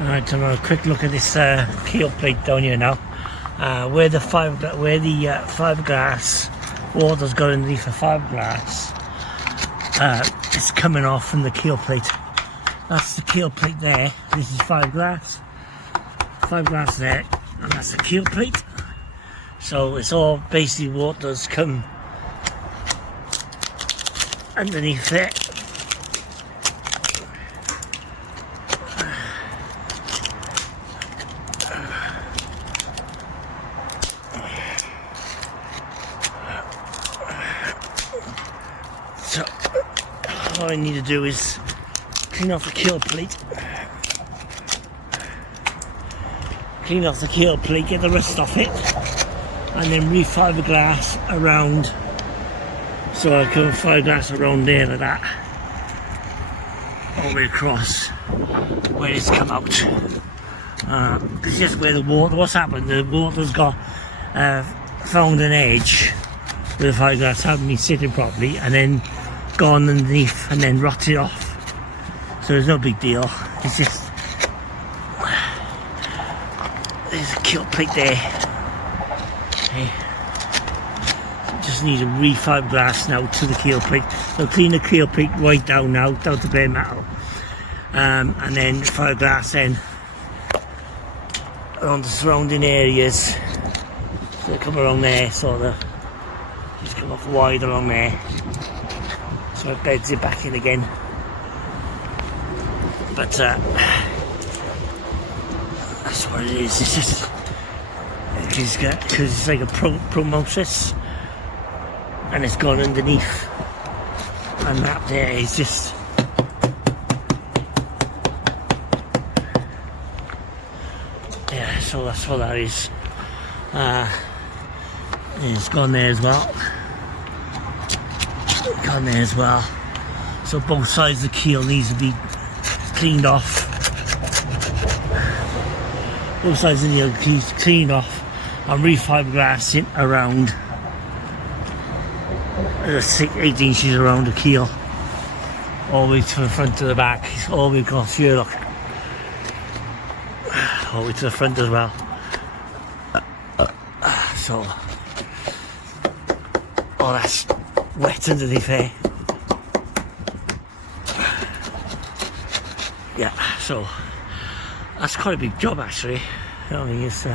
Alright, so a quick look at this keel plate down here now. Where the fiberglass water's got underneath the fiberglass, it's coming off from the keel plate. That's the keel plate there. This is fiberglass there, and that's the keel plate. So it's all basically water's come underneath there. So all I need to do is clean off the keel plate. Clean off the keel plate, get the rust off it, and then re-fiberglass around. So I can fiberglass around there like that, all the way across where it's come out. It's just where the water, what's happened, the water's got found an edge where the fiberglass hasn't been sitting properly, and then gone underneath and then rotted off. So there's no big deal. It's just, there's a keel plate there. Okay. Just need to re-fiberglass now to the keel plate. So clean the keel plate right down now, down to bare metal, and then fiberglass then around the surrounding areas. So come around there, sort of just come off wide along there, so it beds it back in again. But that's what it is. It's just because it's like a promosis, and it's gone underneath, and that there is just yeah. So that's what that is. It's gone there as well. Gone there as well. So both sides of the keel needs to be cleaned off. Both sides of the keel cleaned off and re-fiberglass it around 8 inches around the keel, all the way to the front to the back, all the way across here, look, all the way to the front as well. So all that's wet underneath there. Yeah, so that's quite a big job actually. You know what I mean? It's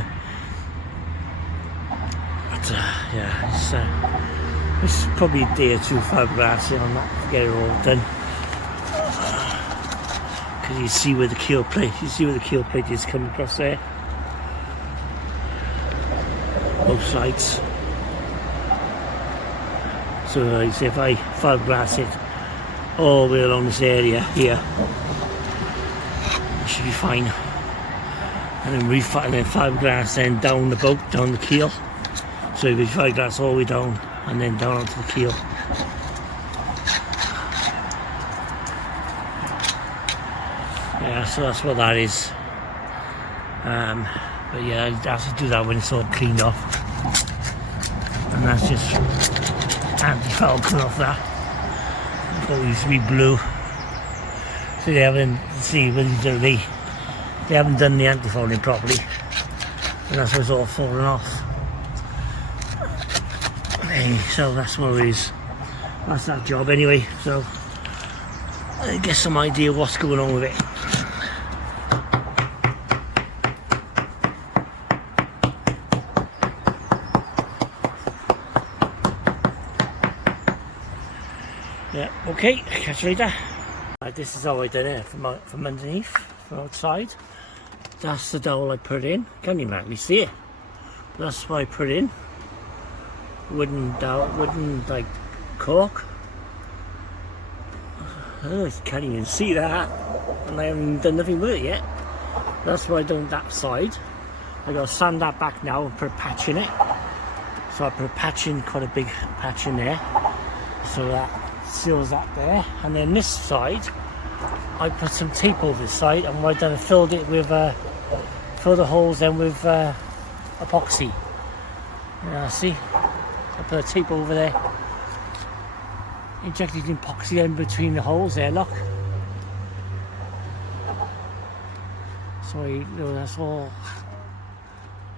yeah, it's probably a day or two fiberglassing. I'll not get it all done, because you see where the keel plate, is coming across there, both sides. So like I say, if I fiberglass it all the way along this area here, it should be fine. And then fiberglass then down the boat, down the keel. So if you fiberglass all the way down and then down onto the keel. Yeah, so that's what that is. But yeah, I have to do that when it's all cleaned off. And that's just anti-foul cut off that. It used to be blue. So they haven't they haven't done the anti-fouling properly, and that's why it's all falling off. Hey, so that's what it is. That's that job anyway. So I get some idea what's going on with it. Yeah, okay, catch you later. Right, this is how I done it from underneath, from outside. That's the dowel I put in. Can't even actually see it. That's what I put in. Wooden dowel, wooden like cork. Oh, I can't even see that, and I haven't done nothing with it yet. That's what I done that side. I got to sand that back now and put a patch in it. So I put a patch in, quite a big patch in there, so that seals that there. And then this side, I put some tape over this side, and what I've done, I filled it with fill the holes then with epoxy. Yeah, see, I put a tape over there, injected epoxy in between the holes there, look. So that's all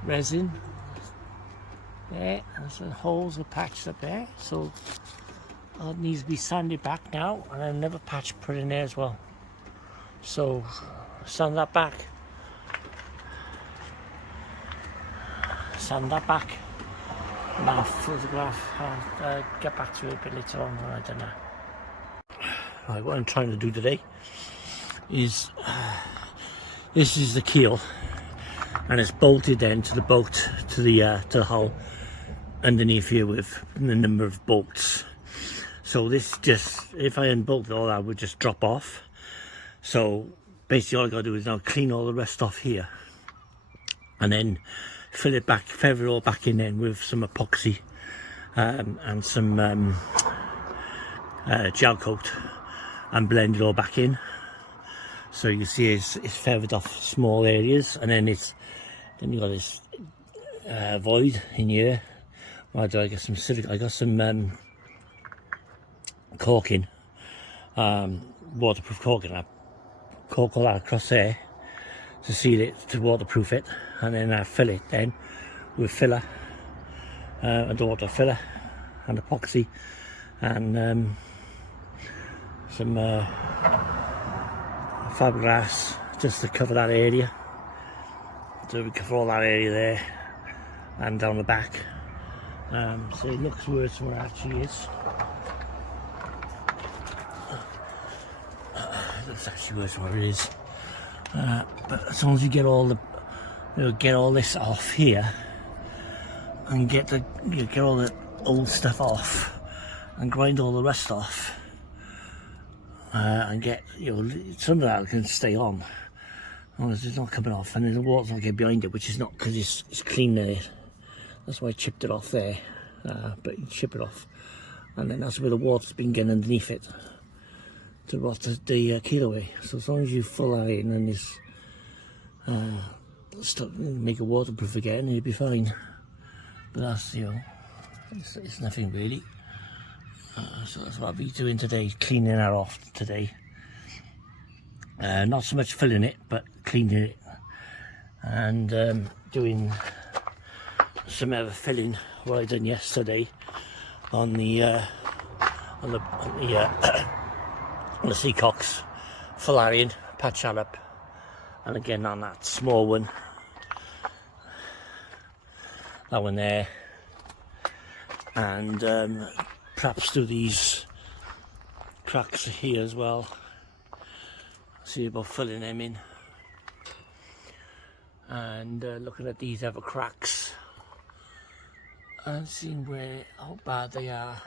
resin there, and some holes are patched up there, so it needs to be sanded back now, and another patch put in there as well. So sand that back, and I'll photograph. I'll get back to it a bit later on. I don't know. Right, what I'm trying to do today is this is the keel, and it's bolted then to the boat, to the hull underneath here with the number of bolts. So this just, if I unbolt all that, would just drop off. So basically all I gotta do is now clean all the rest off here, and then fill it back, feather it all back in then with some epoxy and some gel coat, and blend it all back in. So you see it's feathered off small areas, and then you got this void in here. Right, I got some silicone, I got some caulking, waterproof caulking. I caulk all that across there to seal it, to waterproof it, and then I fill it then with filler, underwater filler and epoxy, and some fiberglass just to cover that area. So we cover all that area there and down the back. So it looks worse than what it actually is. It looks actually worse than what it is. But as long as you get all get all this off here, and get all the old stuff off, and grind all the rest off, and get some of that can stay on. It's not coming off, and then the water's not getting behind it, which is not because it's clean there. That's why I chipped it off there, but you chip it off, and then that's where the water's been getting underneath it to rot the keel away. So as long as you fill that in and this stuff, make it waterproof again, you'll be fine. But that's it's nothing really. So that's what I'll be doing today, cleaning that off today. Not so much filling it, but cleaning it, and doing some other filling what I done yesterday on the seacocks, full iron, patch that up, and again on that small one, that one there, and perhaps do these cracks here as well. See about filling them in, and looking at these other cracks and seeing how bad they are.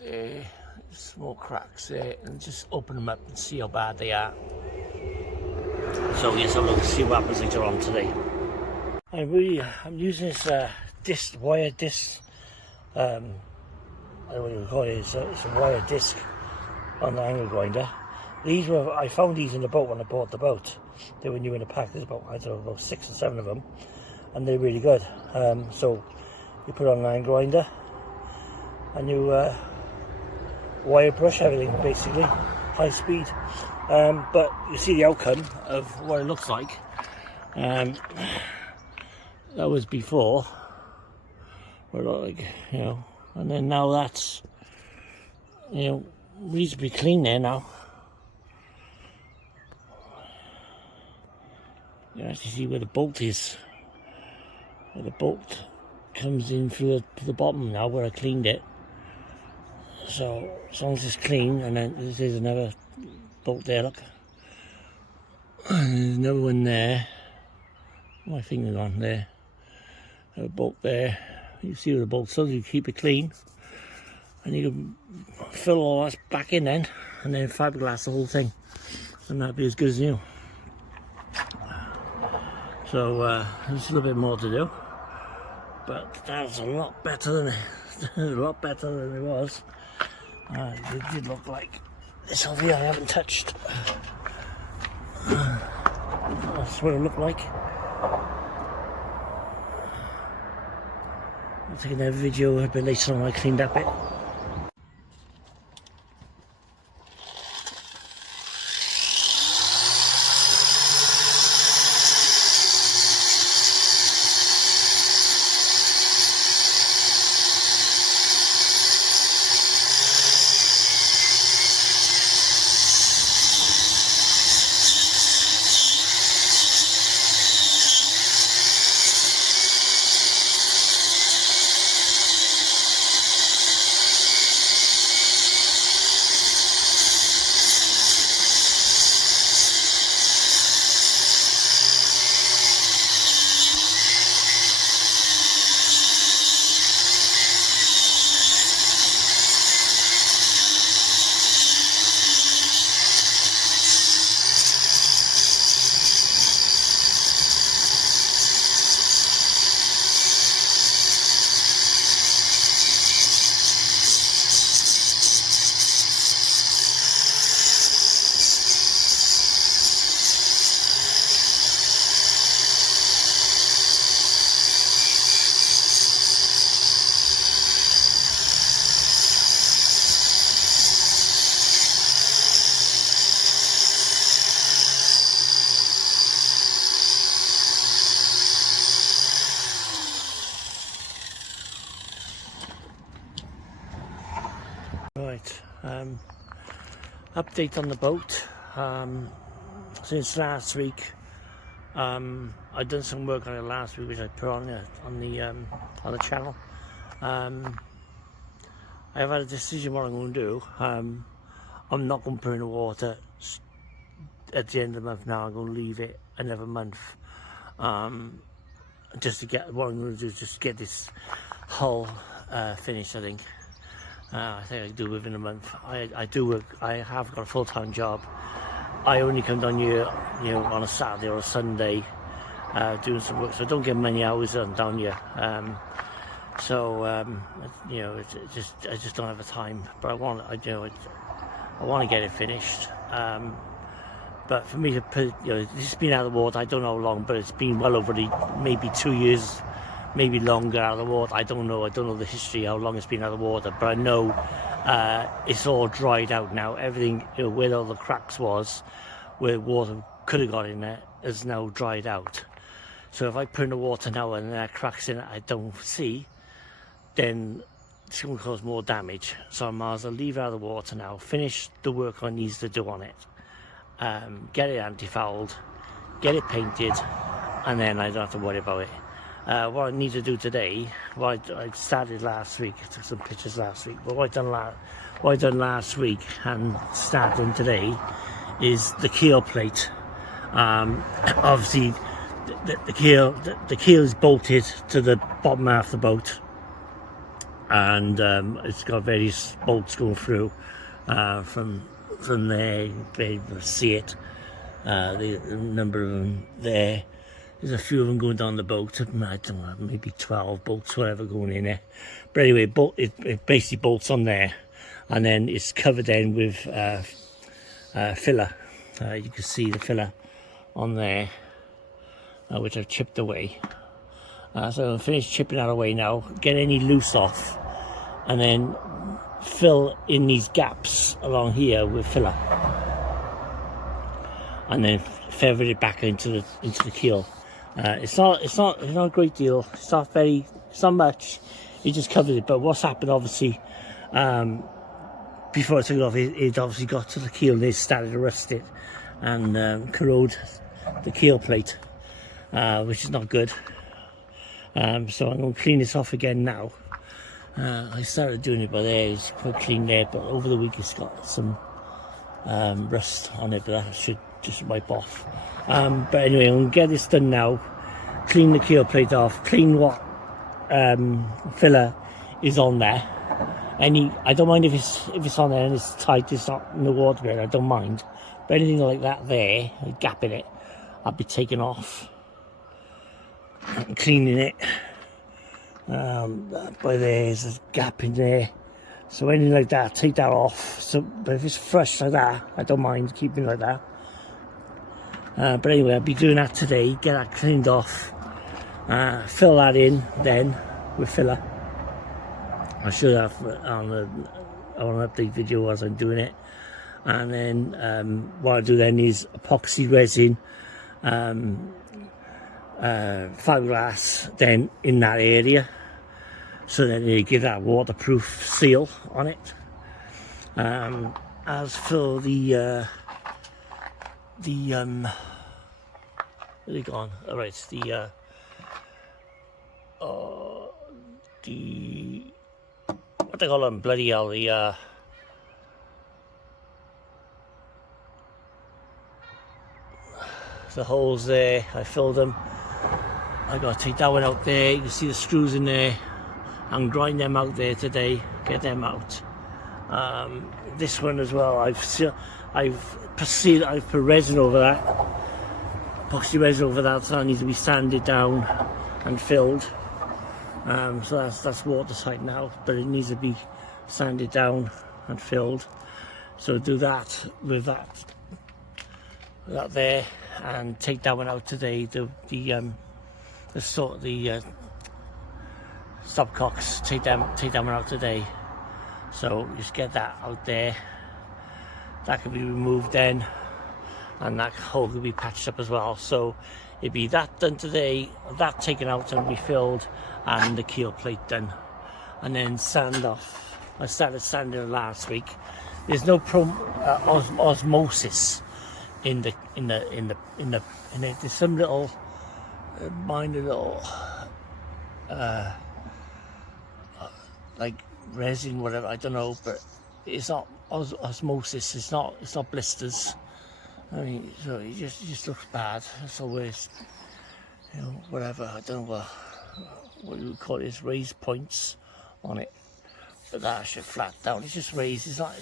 There, small cracks there, and just open them up and see how bad they are. So yes, I'm going to see what happens later on today. I'm using this wire disc. I don't know what you call it. It's a wire disc on the angle grinder. I found these in the boat when I bought the boat. They were new in the pack. There's about, I don't know, about 6 or 7 of them, and they're really good. So you put on an angle grinder, and you wire brush everything basically, high speed. But you see the outcome of what it looks like. That was before, what it looked like, and then now that's reasonably clean there now. You can actually see where the bolt is, where the bolt comes in through the bottom now where I cleaned it. So as long as it's clean, and then there's another bolt there, look, and there's another one there, my finger's on there, a bolt there. You see where the bolt, so you keep it clean, and you can fill all that back in then, and then fiberglass the whole thing, and that'll be as good as new. So there's a little bit more to do, but that's a lot better than it was. It did look like this over here I haven't touched. That's what it looked like. I'll take another video a bit later on when I cleaned up it. update on the boat. Since last week, I'd done some work on it last week, which I put on the channel. I've had a decision what I'm going to do. I'm not going to put in the water at the end of the month now. I'm going to leave it another month, just to get, what I'm going to do is just get this hull finished. I think I can do within a month. I do work. I have got a full-time job. I only come down here, on a Saturday or a Sunday, doing some work, so I don't get many hours down here. I just don't have the time. But I want to get it finished. But for me to put, this has been out of the water, I don't know how long, but it's been well over maybe 2 years, maybe longer out of the water. I don't know the history, how long it's been out of the water, but I know it's all dried out now. Everything, where all the cracks was, where water could have got in there, is now dried out. So if I put in the water now and there are cracks in it I don't see, then it's going to cause more damage. So I might as well leave it out of the water now, finish the work I need to do on it, get it anti-fouled, get it painted, and then I don't have to worry about it. What I need to do today, what I started last week, I took some pictures last week, but what I done last week and starting today is the keel plate. Obviously the keel is bolted to the bottom half of the boat, and it's got various bolts going through from there. You can be able to see it, the number of them there. There's a few of them going down the boat. I don't know, maybe 12 bolts, whatever, going in there. But anyway, it basically bolts on there, and then it's covered then with filler. You can see the filler on there, which I've chipped away. So I'll finish chipping that away now, get any loose off, and then fill in these gaps along here with filler, and then feather it back into the keel. It's not a great deal. It's not much. It just covers it. But what's happened, obviously, before I took it off, it obviously got to the keel and it started to rust it and corrode the keel plate, which is not good. So I'm going to clean this off again now. I started doing it by there. It's quite clean there, but over the week it's got some rust on it, but that should just wipe off. But anyway, I'm going to get this done now, clean the keel plate off, clean what filler is on there. I don't mind if it's on there and it's tight, it's not in the water bit, I don't mind. But anything like that there, a gap in it, I'll be taking off and cleaning it. By there's a gap in there, so anything like that, take that off. So, but if it's fresh like that, I don't mind keeping it like that. But anyway, I'll be doing that today, get that cleaned off, fill that in then with filler. I should have on an update video as I'm doing it. And then what I do then is epoxy resin, fiberglass then in that area, so then you give that waterproof seal on it. As for where they gone? All right, the what they call them? Bloody hell! The holes there, I filled them. I got to take that one out there. You can see the screws in there. I'm grinding them out there today. Get them out. This one as well. I've put resin over that, epoxy resin over that, so that needs to be sanded down and filled. So that's watertight now, but it needs to be sanded down and filled. So do that with that there, and take that one out today. The stopcocks, take that one out today. So just get that out there. That can be removed then, and that hole could be patched up as well. So it'd be that done today, that taken out and refilled, and the keel plate done, and then sand off. I started sanding last week. there's no osmosis in the there's some little minor little like resin, whatever, I don't know, but it's not osmosis. It's not blisters. I mean, so it just looks bad. It's always, you know, whatever, I don't know what you would call it, is raised points on it, but that should flat down. It's just raised. It's not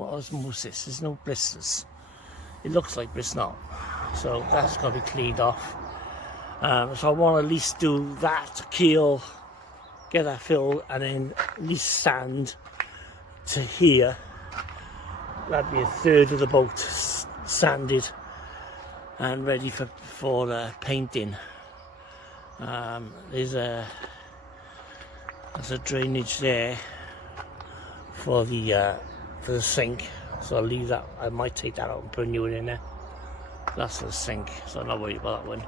osmosis. There's no blisters. It looks like, but it's not. So that's got to be cleaned off. So I want to at least do that keel, get that filled, and then at least sand to here. That'd be a third of the boat sanded and ready for painting. There's a drainage there for the sink, so I'll leave that. I might take that out and put a new one in there. That's the sink, so I'm not worried about that one.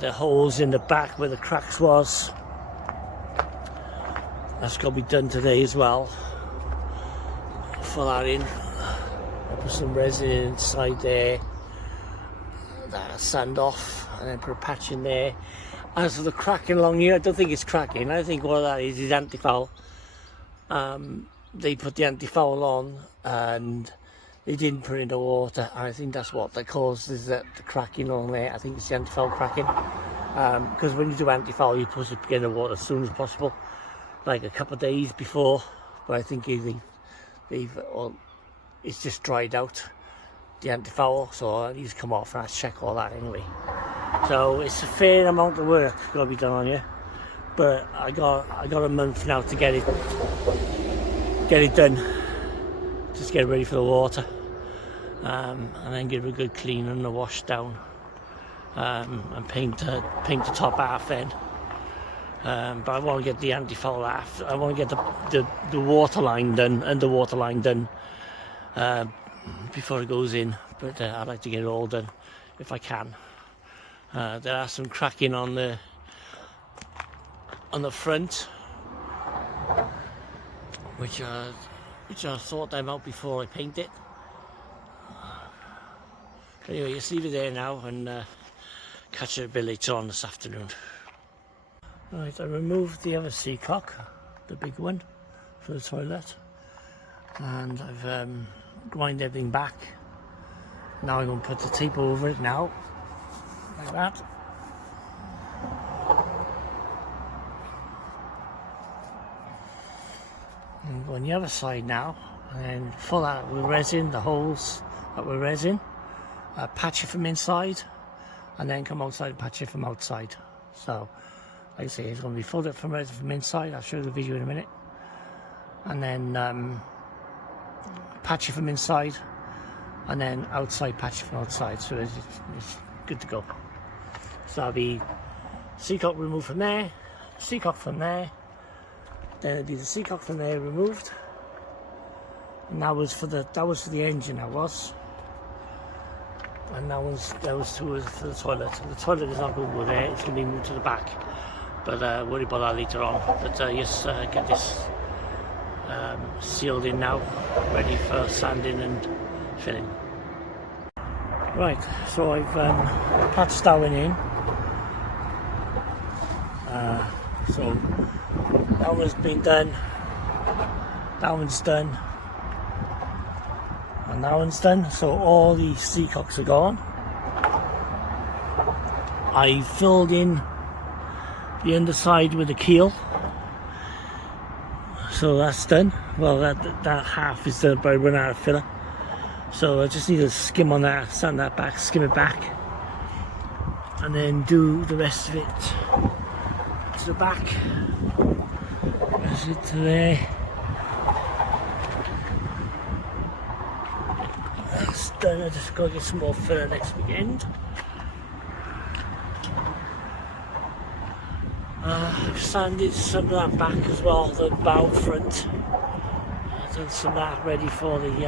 The holes in the back where the cracks was, that's got to be done today as well. Fill that in. I'll put some resin inside there, that sand off, and then put a patch in there. As for the cracking along here, I don't think it's cracking. I think what that is anti-foul. They put the anti-foul on and they didn't put it in the water, and I think that's what that causes the cracking on there. I think it's the anti-foul cracking, because when you do anti-foul, you're supposed to get in the water as soon as possible, like a couple of days before. But I think it's just dried out, the anti-foul, so I need to come off and I check all that anyway. So it's a fair amount of work got to be done on you, but I got a month now to get it done. Just get it ready for the water, and then give it a good clean and a wash down, and paint the top half then. But I want to get the anti-foul half. I want to get the water line done, underwater line done, before it goes in. But I'd like to get it all done if I can. There are some cracking on the front, which I'll sort them out before I paint it. Anyway, just leave it there now and catch it a bit later on this afternoon. Right, I removed the other seacock, the big one, for the toilet, and I've grind everything back. Now I'm going to put the tape over it now, like that. And go on the other side now, and then fill that with resin, the holes that were resin, patch it from inside, and then come outside and patch it from outside. So, like I say, it's going to be filled up from resin from inside. I'll show you the video in a minute. And then patch it from inside, and then outside patch it from outside. So it's good to go. So that'll be seacock removed from there, seacock from there, then it'll be the seacock from there removed, and that was for the engine. That was, and that was for the toilet. The toilet is not going to go there; it's going to be moved to the back. But worry about that later on. But just get this sealed in now, ready for sanding and filling. Right, so I've patched that one in. So that one's been done, that one's done, and that one's done. So all the seacocks are gone. I filled in the underside with a keel, so that's done. Well, that half is done, but I run out of filler, so I just need to skim on that, sand that back, skim it back, and then do the rest of it to the back. That's it to there. That's done. I just got to get some more filler next weekend. I've sanded some of that back as well, the bow front. I've done some of that ready for the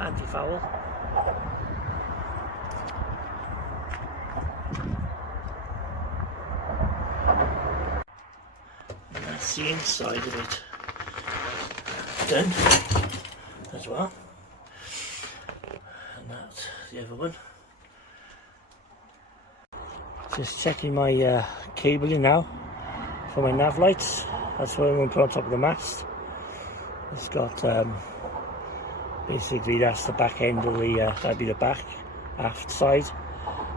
anti-foul. And that's the inside of it done. as well. And that's the other one. Just checking my cabling now for my nav lights. That's what I'm going to put on top of the mast. It's got basically that's the back end of the that'd be the back aft side.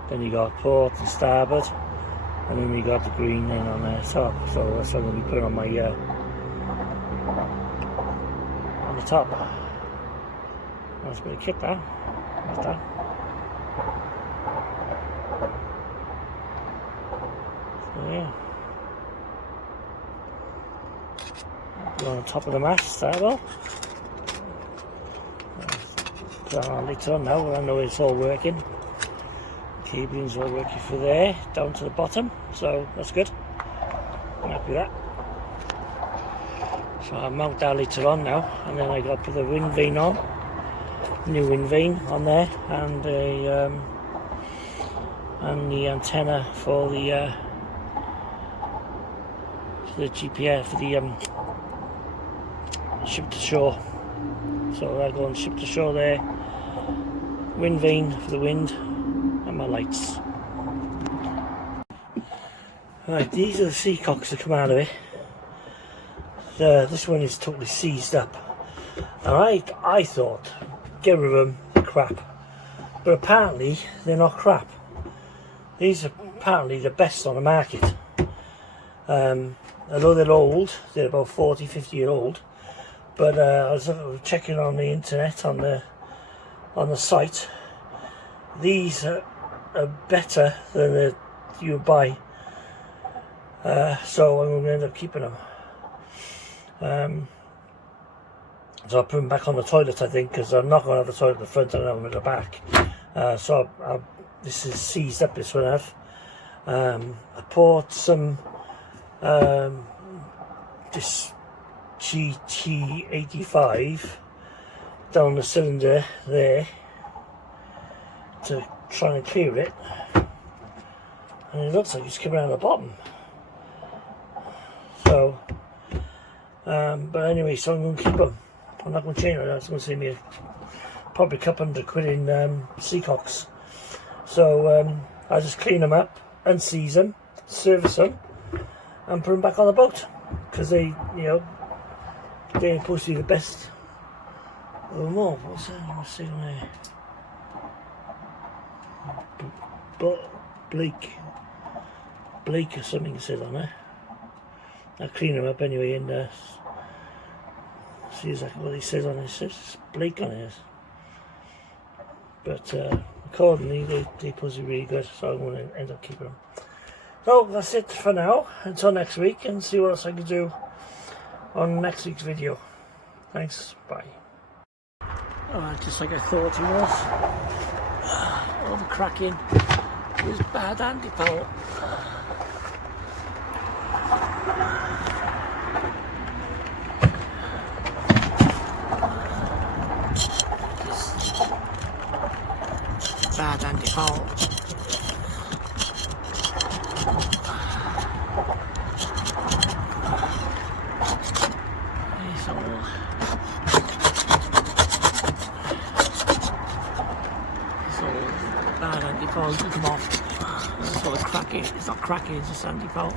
Then you got port and starboard, and then we got the green in on the top. So that's what I'm going to be putting on my on the top. That's a bit of kit there. What's that? So yeah. Go on the top of the mast there, well. Put that on later on now, but I know it's all working. The cabling's all working through there, down to the bottom, so that's good. I'm happy with that. So I'll mount that later on now, and then I got to put the wind vane on. New wind vane on there, and the antenna for the GPS, for the ship to shore. So I'll go on ship to shore there, wind vane for the wind, and my lights. Right, these are the seacocks that come out of it. This one is totally seized up, and I thought, get rid of them, crap. But apparently they're not crap. These are apparently the best on the market. Although they're old, they're about 40-50 years old. But I was checking on the internet, on the site. These are better than the you buy. So I'm going to end up keeping them. So I'll put them back on the toilet, I think, because I'm not going to have the toilet at the front and have them at the back. So this is seized up, this one I have. I poured some this GT85 down the cylinder there to try and clear it. And it looks like it's coming out of the bottom. So, but anyway, so I'm going to keep them. I'm not going to change it. That's going to save me probably a couple £100 in seacocks. So I'll just clean them up, unseize them, service them, and put them back on the boat, because they, you know, they're supposed to be the best of them all. What's that? What's saying there? Blake or something it says on there. I'll clean them up anyway and see exactly what he says on it. It says Blake on it. But accordingly, they're supposed to be really good, so I'm going to end up keeping them. So that's it for now, until next week, and see what else I can do on next week's video. Thanks, bye. Alright, just like I thought he was. All the cracking was bad anti-foul. Bad anti-foul. Bad anti-foul to come off. That's all the cracking. It's not cracking, it's just anti-foul.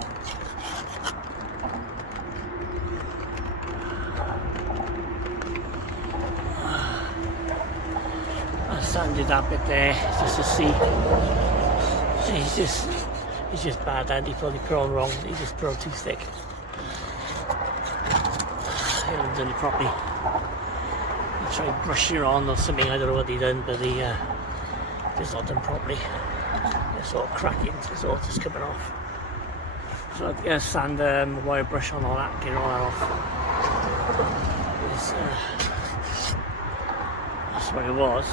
I sanded that bit there just to see. It's just bad anti-foul. He put on wrong. He just put on too thick. He hasn't done it properly. He tried brushing it on or something. I don't know what he done, but he it's not done properly. It's all cracking. It's all just coming off. So I get a sand wire brush on all that, get all that off. That's what it was.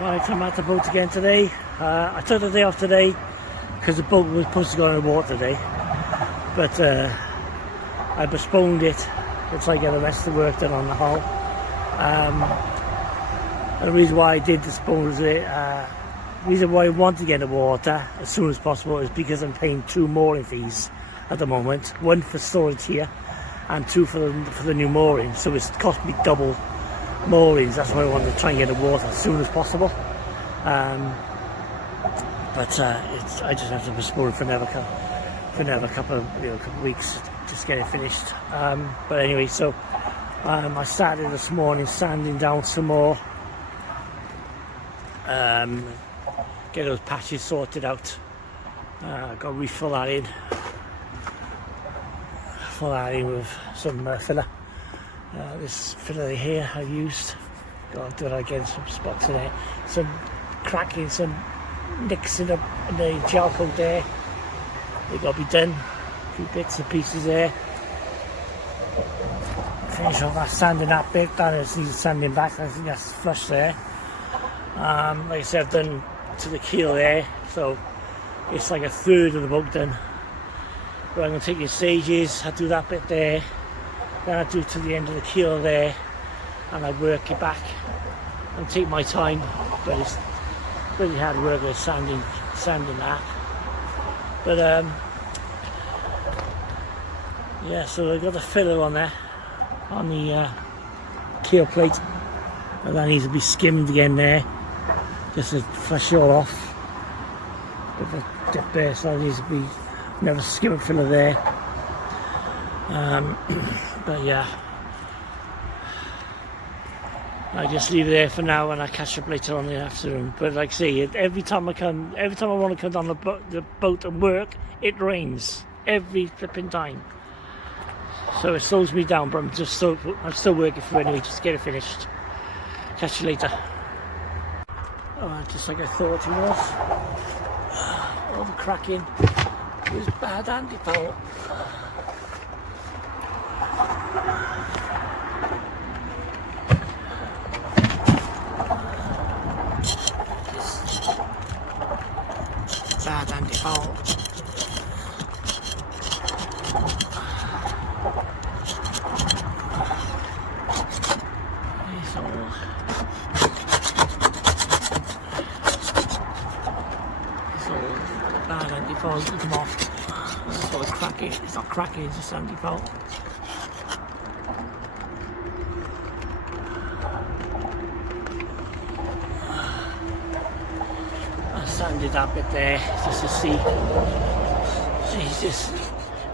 Right, I'm at the boat again today. I took the day off today because the boat was supposed to go in the water today, but I postponed it to try and get the rest of the work done on the hull. The reason why I did dispose it, reason why I want to get in the water as soon as possible is because I'm paying 2 mooring fees at the moment, 1 for storage here and 2 for the new mooring, so it's cost me double moorings. That's why I want to try and get the water as soon as possible, but I just have to postpone it for another couple of weeks, just get it finished. But anyway, so I started this morning sanding down some more, get those patches sorted out. Got to refill that in, with some filler. This filler here I've used, got to do that again, some spots in there, some cracking, some nicks in the gel coat there, they got to be done, a few bits and pieces there. Finish off that sanding that bit, that needs sanding back, I think that's flush there. Like I said, I've done to the keel there, so it's like a third of the boat done. But I'm going to take it in stages. I do that bit there, then I do to the end of the keel there, and I work it back and take my time, but it's really hard work with sanding that. But yeah, so I've got the filler on there on the keel plate, and that needs to be skimmed again there just to flush it all off. Bit of a dip there, so that needs to be another skim and filler there. But yeah, I just leave it there for now and I catch up later on in the afternoon. But like I say, every time I want to come down the boat and work, it rains every flipping time. So it slows me down, but I'm still working through anyway, just to get it finished. Catch you later. Oh, just like I thought it was. All the cracking was bad anti-foul. Bad anti-foul. Bad anti-foul, keep them off. That's all the cracking. It's not cracking, it's just anti-foul. I sanded that bit there just to see.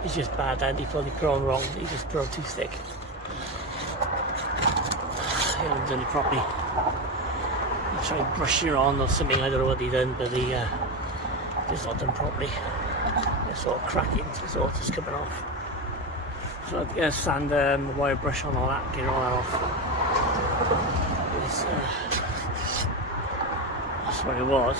It's just bad anti-foul. He put on wrong. He just put on too thick. He hasn't done it properly. He tried brushing it on or something, I don't know what he done, but it's not done properly. It's all cracking, it's all just coming off. So I'd get a sand wire brush on all that, get all that off. That's what it was.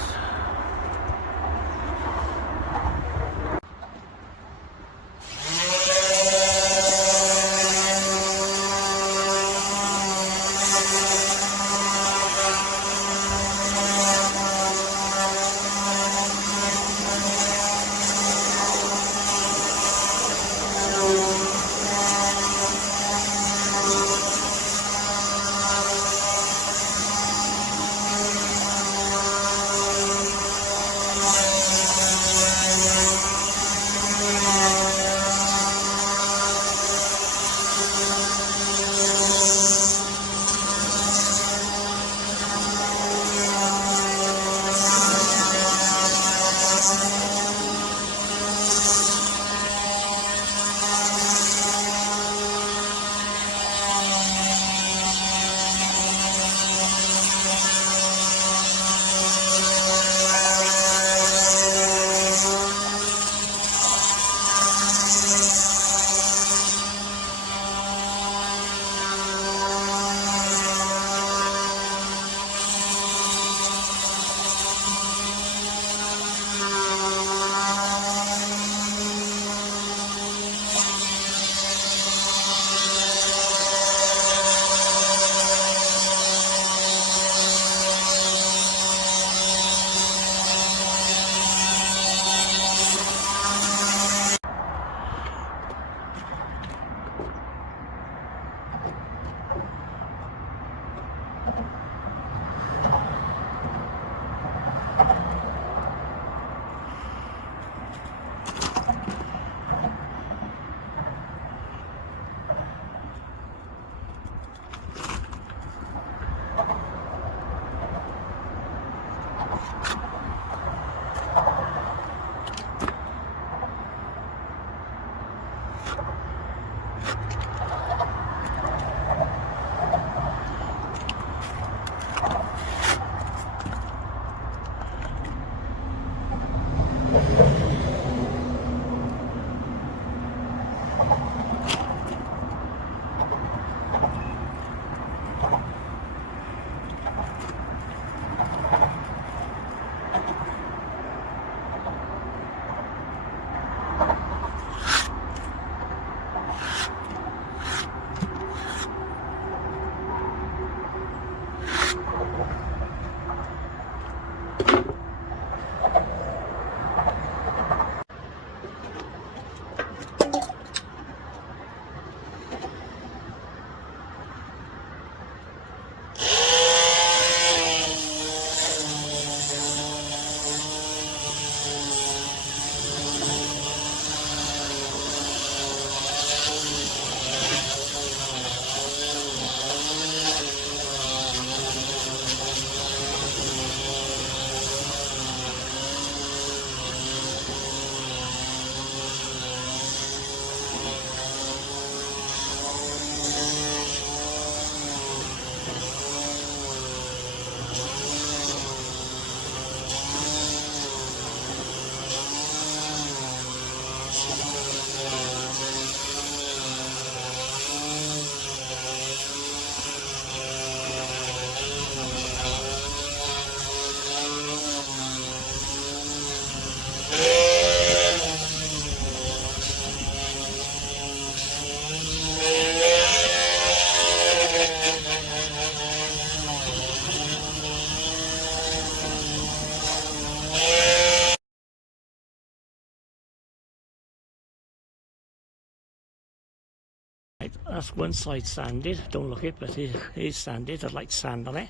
That's one side sanded, don't look it, but it is sanded. I'd like sand on it.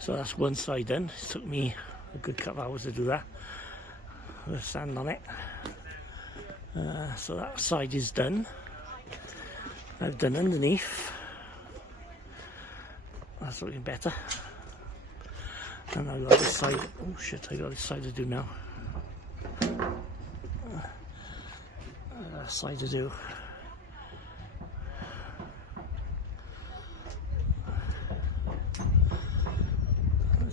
So that's one side done. It took me a good couple of hours to do that with sand on it. So that side is done. I've done underneath. That's looking better. And I've got this side. Oh shit, I got this side to do now. Side to do.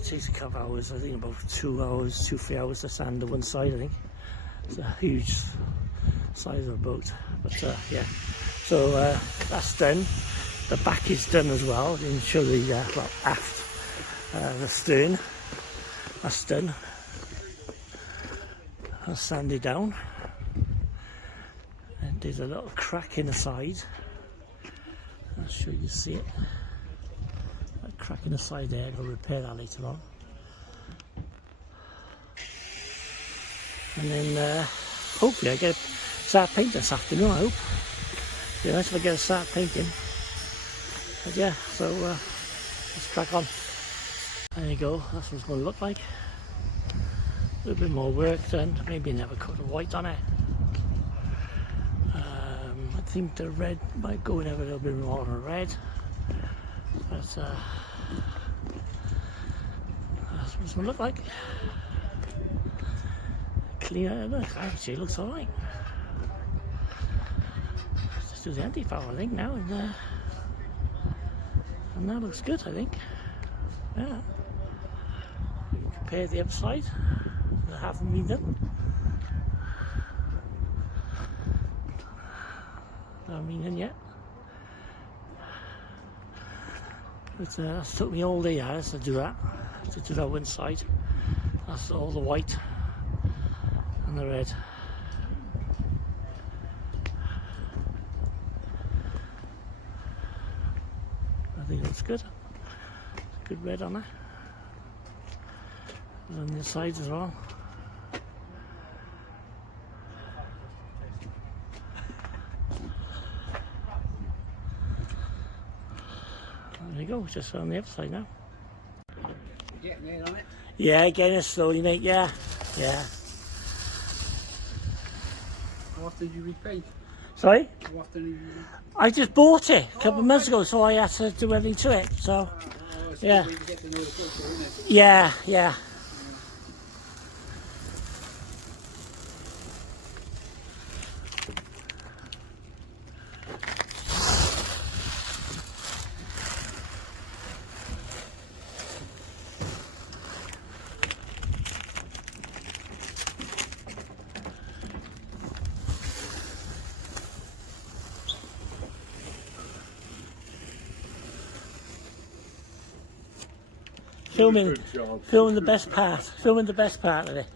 takes a couple of hours, I think about 2 hours, 3 hours to sand the one side, I think. It's a huge size of a boat, but yeah. So that's done. The back is done as well. I didn't show the, well, aft, the stern. That's done. I'll sand it down. And there's a little crack in the side. I'll show you see it. A crack in the side there. I'll repair that later on. And then hopefully I get start painting this afternoon. I hope. Yeah, nice if I get to start painting. But yeah, so let's crack on. There you go. That's what it's going to look like. A little bit more work done. Maybe never coat of white on it. I think the red might go in a little bit more on the red. But that's what it's going to look like. Clean it. Look, actually it looks alright. Just do the anti-foul, I think, now. And that looks good, I think. Yeah. You can compare the other side. That haven't been done. Haven't been done yet. But that's took me all day hours to do that one side. That's all the white and the red. I think it looks good. Good red on there. And on the sides as well. There you go, just on the other side now. Getting there on it? Yeah, getting it slowly, mate, yeah. Yeah. How often do you repaint? Sorry? How often do you I just bought it a couple of months ago, so I had to do everything to it, so. it's Yeah. a good way to get to know the culture, isn't it? Yeah, yeah. Filming the best part of it.